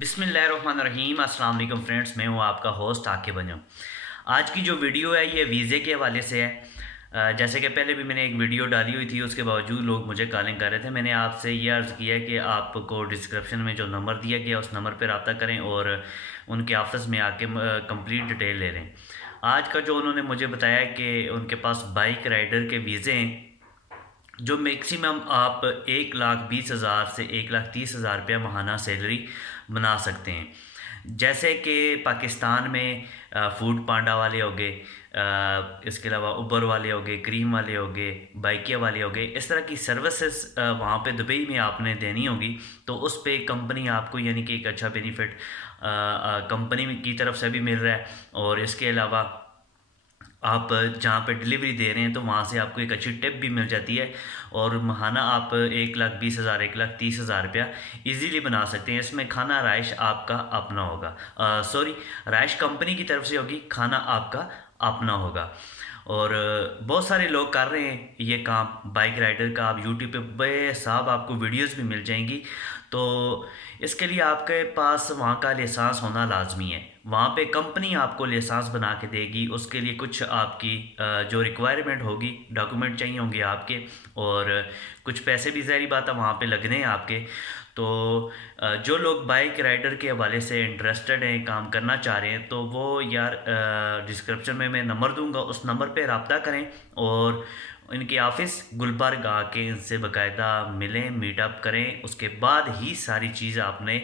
बिस्मिल्लाहिर्रहमानिर्रहीम। अस्सलाम वालेकुम फ्रेंड्स, मैं हूँ आपका होस्ट आकिब अंजम। आज की जो वीडियो है ये वीज़े के हवाले से है। जैसे कि पहले भी मैंने एक वीडियो डाली हुई थी, उसके बावजूद लोग मुझे कॉलिंग कर रहे थे। मैंने आपसे ये अर्ज़ किया है कि आपको डिस्क्रिप्शन में जो नंबर दिया गया उस नंबर पर रब्ता करें और उनके ऑफिस में आके कंप्लीट डिटेल ले लें। आज का जो उन्होंने मुझे बताया कि उनके पास बाइक राइडर के वीज़े हैं जो मैक्सिमम आप 1,20,000 से 1,30,000 रुपया माहाना सैलरी बना सकते हैं। जैसे कि पाकिस्तान में फूड पांडा वाले हो गए, इसके अलावा उबर वाले हो गए, क्रीम वाले हो गए, बाइकिया वाले हो गए, इस तरह की सर्विसेज वहाँ पे दुबई में आपने देनी होगी। तो उस पे कंपनी आपको यानी कि एक अच्छा बेनिफिट कंपनी की तरफ से भी मिल रहा है, और इसके अलावा आप जहाँ पे डिलीवरी दे रहे हैं तो वहाँ से आपको एक अच्छी टिप भी मिल जाती है, और माहाना आप 1,20,000 1,30,000 रुपया ईज़िली बना सकते हैं। इसमें खाना राइश आपका अपना होगा, सॉरी, राइश कंपनी की तरफ से होगी, खाना आपका अपना होगा। और बहुत सारे लोग कर रहे हैं ये काम बाइक राइडर का। आप यूट्यूब पे बेहिसाब आपको वीडियोस भी मिल जाएंगी। तो इसके लिए आपके पास वहाँ का लाइसेंस होना लाजमी है। वहाँ पे कंपनी आपको लाइसेंस बना के देगी, उसके लिए कुछ आपकी जो रिक्वायरमेंट होगी, डॉक्यूमेंट चाहिए होंगे आपके, और कुछ पैसे भी ज़ाहिर बात है वहाँ पे लगने हैं आपके। तो जो लोग बाइक राइडर के हवाले से इंटरेस्टेड हैं, काम करना चाह रहे हैं, तो वो यार डिस्क्रिप्शन में मैं नंबर दूंगा, उस नंबर पे रब्ता करें और इनके ऑफ़िस गुलबर्ग आके इनसे बाकायदा मिलें, मीटअप करें। उसके बाद ही सारी चीज़ आपने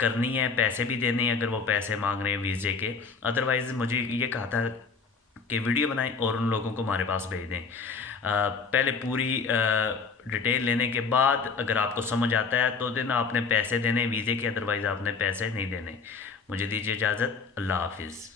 करनी है। पैसे भी देने हैं अगर वो पैसे मांग रहे हैं वीज़े के। अदरवाइज़ मुझे ये कहा था कि वीडियो बनाएं और उन लोगों को हमारे पास भेज दें। पहले पूरी डिटेल लेने के बाद अगर आपको समझ आता है तो देन आपने पैसे देने वीज़े के, अदरवाइज़ आपने पैसे नहीं देने। मुझे दीजिए इजाज़त। अल्लाह हाफिज़।